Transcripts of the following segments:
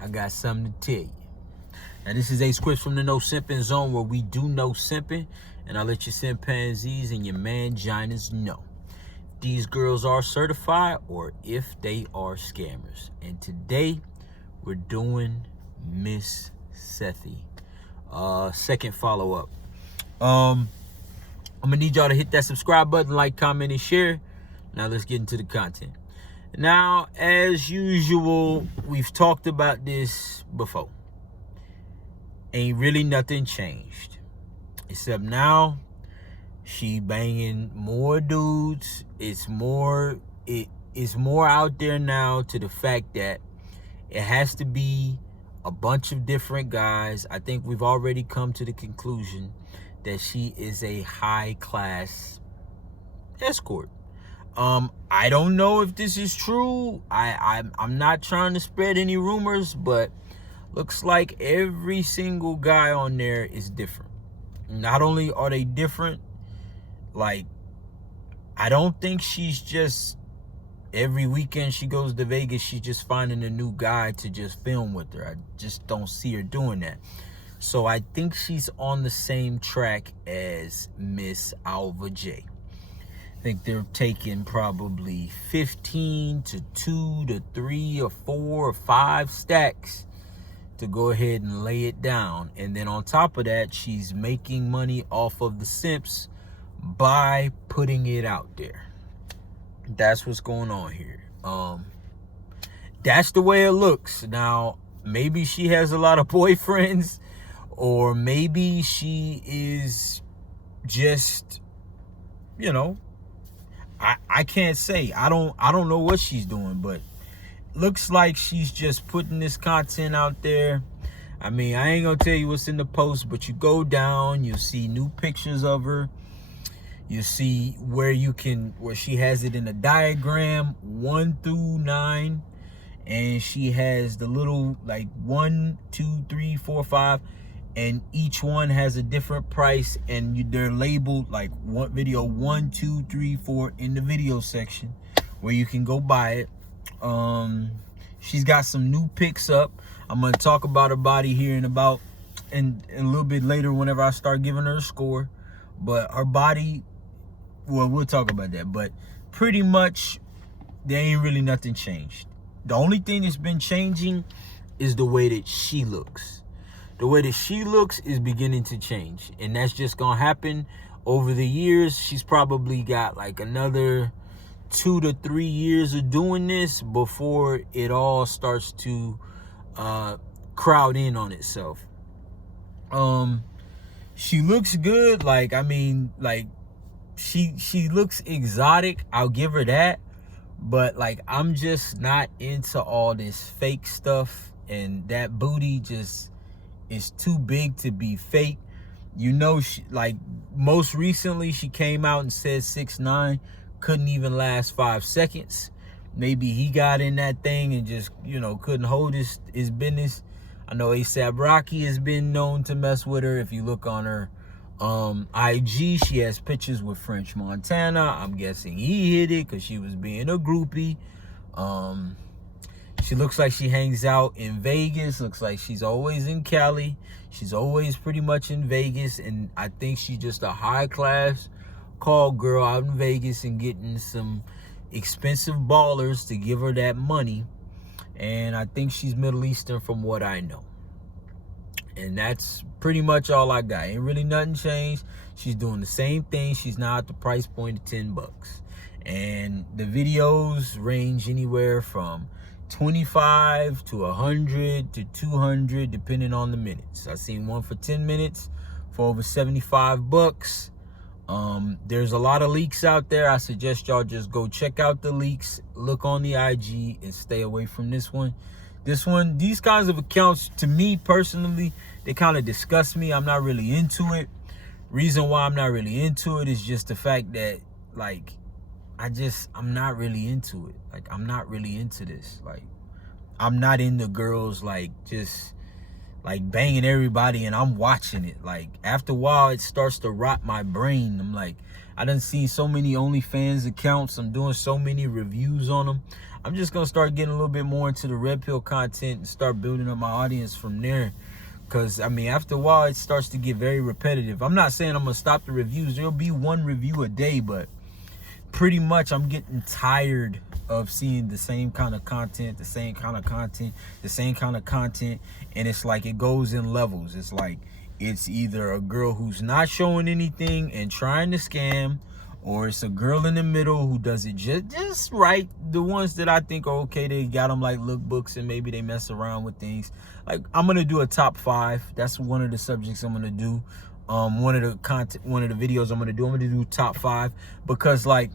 I got something to tell you. Now, this is a script from the No Simping Zone, where we do no simping, and I let your chimpanzees and your manginas know these girls are certified or if they are scammers. And today, we're doing Miss Sethi. Second follow-up. I'm gonna need y'all to hit that subscribe button, like, comment, and share. Now let's get into the content. Now, as usual, we've talked about this before. Ain't really nothing changed, except now she banging more dudes. It's more out there now, to the fact that it has to be a bunch of different guys. I think we've already come to the conclusion that she is a high class escort. I don't know if this is true. I'm not trying to spread any rumors, but looks like every single guy on there is different. Not only are they different, like, I don't think she's just, every weekend she goes to Vegas, she's just finding a new guy to just film with her. I just don't see her doing that. So I think she's on the same track as Miss Alva J. I think they're taking probably 15 to 2 to 3 or 4 or 5 stacks to go ahead and lay it down. And then on top of that, she's making money off of the simps by putting it out there. That's what's going on here. That's the way it looks. Now, maybe she has a lot of boyfriends, or maybe she is just, you know, I can't say. I don't know what she's doing, but looks like she's just putting this content out there. I mean, I ain't gonna tell you what's in the post, but you go down, you'll see new pictures of her. You see where she has it in a diagram, 1 through 9, and she has the little, like, 1, 2, 3, 4, 5, and each one has a different price, and they're labeled like one video 1, 2, 3, 4 in the video section where you can go buy it. She's got some new pics up. I'm gonna talk about her body here in a little bit later, whenever I start giving her a score. But her body, well, we'll talk about that. But pretty much, there ain't really nothing changed. The only thing that's been changing is the way that she looks. The way that she looks is beginning to change, and that's just gonna happen over the years. She's probably got like another 2 to 3 years of doing this before it all starts to crowd in on itself. She looks good. Like, I mean, like, she looks exotic, I'll give her that. But, like, I'm just not into all this fake stuff, and that booty just is too big to be fake. You know, she, like, most recently she came out and said 6'9", couldn't even last 5 seconds. Maybe he got in that thing and just, you know, couldn't hold his business. I know A$AP Rocky has been known to mess with her. If you look on her IG, she has pictures with French Montana. I'm guessing he hit it because she was being a groupie. She looks like she hangs out in Vegas. Looks like she's always in Cali. She's always pretty much in Vegas. And I think she's just a high-class call girl out in Vegas and getting some expensive ballers to give her that money. And I think she's Middle Eastern from what I know. And that's pretty much all I got. Ain't really nothing changed. She's doing the same thing. She's now at the price point of $10. And the videos range anywhere from 25 to 100 to 200, depending on the minutes. I seen one for 10 minutes for over $75. There's a lot of leaks out there. I suggest y'all just go check out the leaks, look on the IG, and stay away from this one. These kinds of accounts, to me personally, they kind of disgust me. I'm not really into it. Reason why I'm not really into it is just the fact that, like, I'm not really into it. Like, I'm not really into this. Like, I'm not into girls, like, just, like, banging everybody and I'm watching it. Like, after a while, it starts to rot my brain. I'm like, I done seen so many OnlyFans accounts. I'm doing so many reviews on them. I'm just gonna start getting a little bit more into the red pill content and start building up my audience from there. Because, I mean, after a while, it starts to get very repetitive. I'm not saying I'm going to stop the reviews. There'll be one review a day, but pretty much I'm getting tired of seeing the same kind of content, the same kind of content. And it's like it goes in levels. It's like it's either a girl who's not showing anything and trying to scam, or it's a girl in the middle who does it just right. The ones that I think are okay, they got them like lookbooks and maybe they mess around with things. Like, I'm gonna do a top 5. That's one of the subjects I'm gonna do. One of the videos I'm gonna do top 5, because like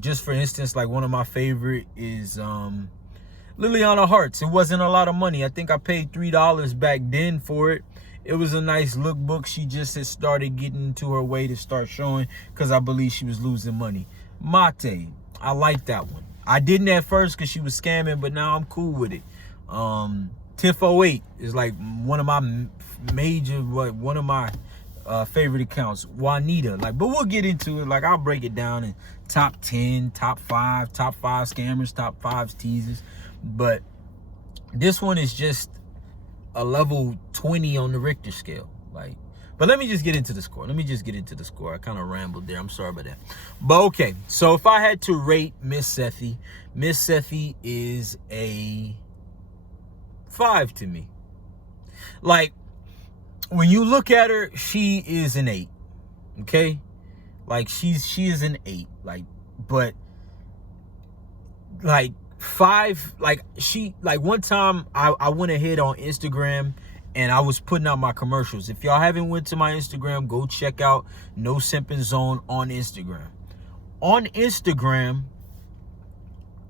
just for instance, like one of my favorite is Liliana Hearts. It wasn't a lot of money. I think I paid $3 back then for it. It was a nice lookbook. She just had started getting into her way to start showing, because I believe she was losing money. Mate, I like that one. I didn't at first because she was scamming, but now I'm cool with it. Tiff 08 is like one of my favorite accounts. Juanita, like, but we'll get into it. Like, I'll break it down in top 10, top 5 scammers, top 5 teasers. But this one is just a level 20 on the Richter scale. Like, but let me just get into the score. I kind of rambled there. I'm sorry about that. But okay, so if I had to rate Miss Sethi is a 5 to me. Like, when you look at her, she is an 8. Okay? Like, she is an 8. Like, but like 5, like one time I went ahead on Instagram and I was putting out my commercials. If y'all haven't went to my Instagram, go check out No Simping Zone on Instagram. On Instagram,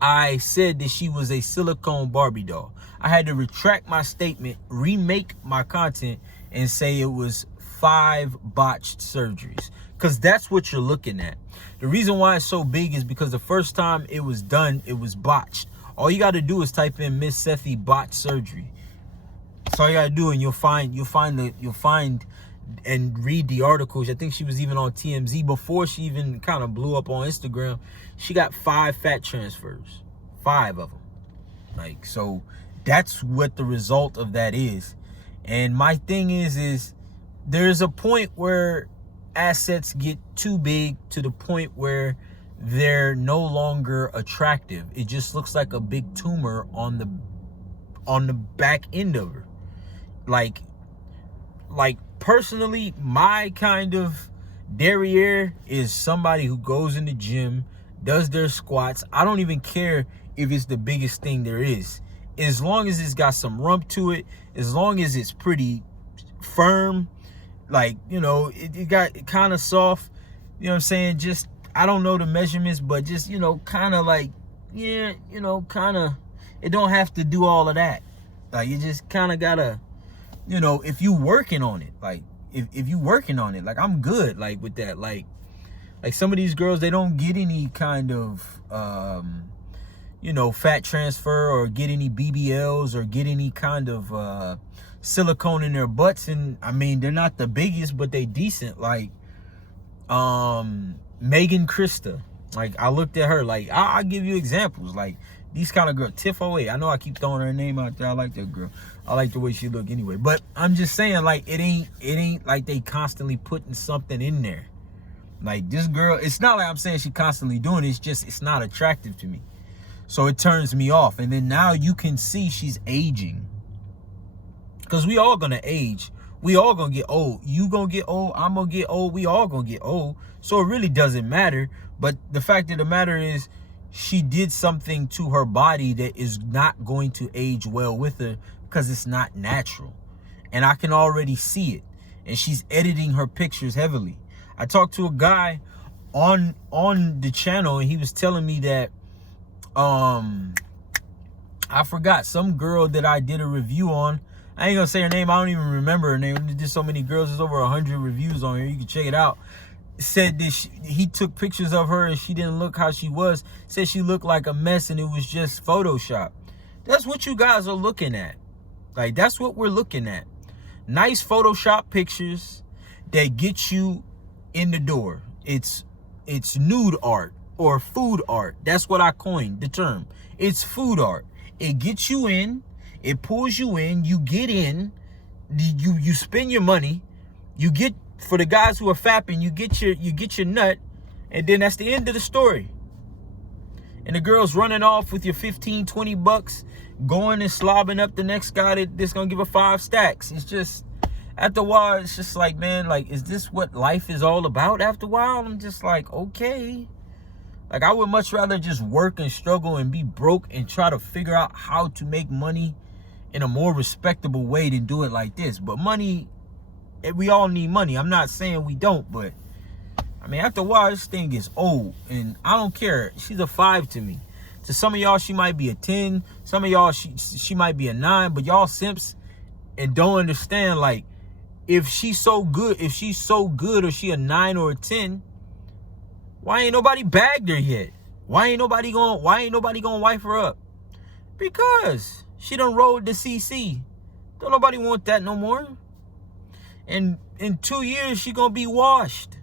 I said that she was a silicone Barbie doll. I had to retract my statement, remake my content, and say it was 5 botched surgeries. Because that's what you're looking at. The reason why it's so big is because the first time it was done, it was botched. All you got to do is type in Miss Sethi botched surgery. That's all you got to do, and you'll find and read the articles. I think she was even on TMZ before she even kind of blew up on Instagram. She got 5 fat transfers, 5 of them. Like, so that's what the result of that is. And my thing is there's a point where assets get too big to the point where they're no longer attractive. It just looks like a big tumor on the back end of her. Like personally, my kind of derriere is somebody who goes in the gym, does their squats. I don't even care if it's the biggest thing there is. As long as it's got some rump to it, as long as it's pretty firm, like, you know, it got kind of soft, you know what I'm saying? Just, I don't know the measurements, but just, you know, kind of like, yeah, you know, kind of, it don't have to do all of that. Like, you just kind of gotta, you know, if you working on it, like, if you working on it, like, I'm good, like, with that. Like some of these girls, they don't get any kind of, you know, fat transfer or get any BBLs or get any kind of silicone in their butts. And I mean, they're not the biggest, but they decent. Like Megan Krista, like, I looked at her, like, I'll give you examples, like these kind of girls. Tiff 08, I know I keep throwing her name out there. I like that girl. I like the way she look anyway. But I'm just saying, like, it ain't like they constantly putting something in there. Like, this girl, it's not like I'm saying she constantly doing it. It's just, it's not attractive to me. So it turns me off. And then now you can see she's aging. Because we all gonna age. We all gonna get old. You gonna get old. I'm gonna get old. We all gonna get old. So it really doesn't matter. But the fact of the matter is, she did something to her body that is not going to age well with her, because it's not natural. And I can already see it. And she's editing her pictures heavily. I talked to a guy on the channel, and he was telling me that I forgot, some girl that I did a review on. I ain't gonna say her name. I don't even remember her name. There's so many girls. There's over 100 reviews on here. You can check it out. Said that he took pictures of her and she didn't look how she was. Said she looked like a mess and it was just Photoshop. That's what you guys are looking at. Like, that's what we're looking at. Nice Photoshop pictures that get you in the door. It's it's nude art or food art. That's what I coined the term. It's food art. It gets you in, it pulls you in, you get in, you spend your money, you get, for the guys who are fapping, you get your nut, and then that's the end of the story. And the girl's running off with your 15, 20 bucks, going and slobbing up the next guy that's gonna give her 5 stacks. It's just, after a while, it's just like, man, like, is this what life is all about? After a while, I'm just like, okay. Like, I would much rather just work and struggle and be broke and try to figure out how to make money in a more respectable way than do it like this. But money, we all need money. I'm not saying we don't, but I mean, after a while, this thing gets old, and I don't care. She's a 5 to me. To some of y'all, she might be a 10. Some of y'all, she might be a 9. But y'all simps and don't understand, like, if she's so good, or she a 9 or a 10, why ain't nobody bagged her yet? Why ain't nobody gonna wife her up? Because she done rolled the CC. Don't nobody want that no more. And in 2 years, she gonna be washed.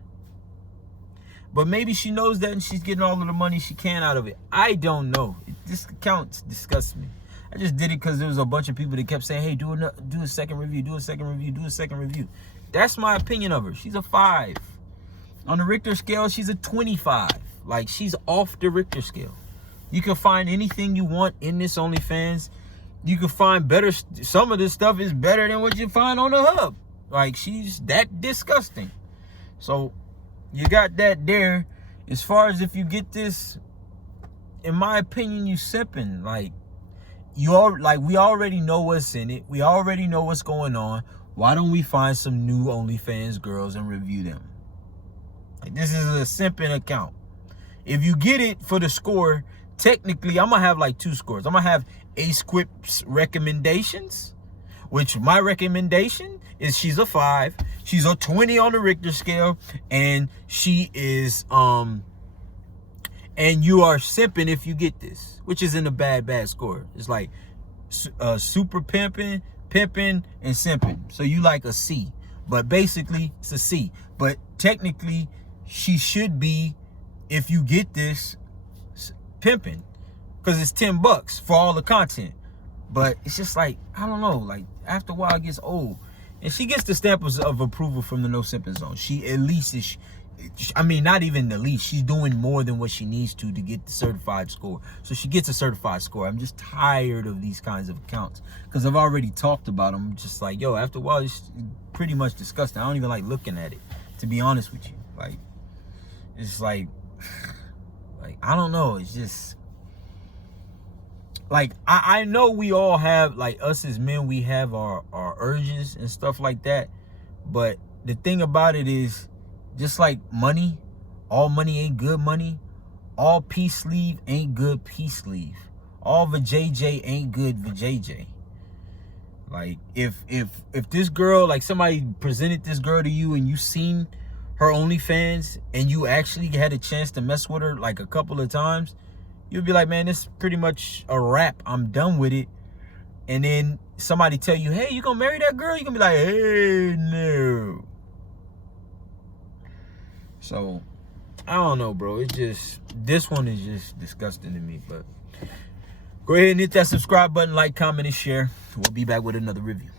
But maybe she knows that and she's getting all of the money she can out of it. I don't know. This account disgusts me. I just did it because there was a bunch of people that kept saying, hey, do a second review, do a second review, do a second review. That's my opinion of her. She's a 5. On the Richter scale, she's a 25. Like, she's off the Richter scale. You can find anything you want in this OnlyFans. You can find better. Some of this stuff is better than what you find on the hub. Like, she's that disgusting. So, you got that there. As far as if you get this, in my opinion, you simping. Like, we already know what's in it. We already know what's going on. Why don't we find some new OnlyFans girls and review them? Like, this is a simping account. If you get it for the score, technically, I'm going to have like 2 scores. I'm going to have Ace Quip's recommendations, which my recommendation is she's a 5. She's a 20 on the Richter scale. And she is, and you are simping if you get this, which isn't a bad score. It's like super pimping, and simping. So you like a C. But basically, it's a C. But technically, she should be, if you get this, pimping, because it's $10 for all the content. But it's just like, I don't know, like, after a while it gets old. And she gets the stamp of approval from the No Simping Zone. She at least is, I mean, not even the least, she's doing more than what she needs to get the certified score. So she gets a certified score. I'm just tired of these kinds of accounts because I've already talked about them. Just like, yo, after a while, it's pretty much disgusting. I don't even like looking at it, to be honest with you. Like, it's like I don't know. It's just like, I know we all have, like, us as men, we have our urges and stuff like that. But the thing about it is, just like money, all money ain't good money. All peace sleeve ain't good peace sleeve. All vajayjay ain't good vajayjay. Like, if this girl, like, somebody presented this girl to you and you seen her OnlyFans and you actually had a chance to mess with her like a couple of times, you'll be like, man, this is pretty much a wrap. I'm done with it. And then somebody tell you, hey, you gonna marry that girl? You gonna be like, hey, no. So, I don't know, bro. It's just, this one is just disgusting to me. But go ahead and hit that subscribe button, like, comment, and share. We'll be back with another review.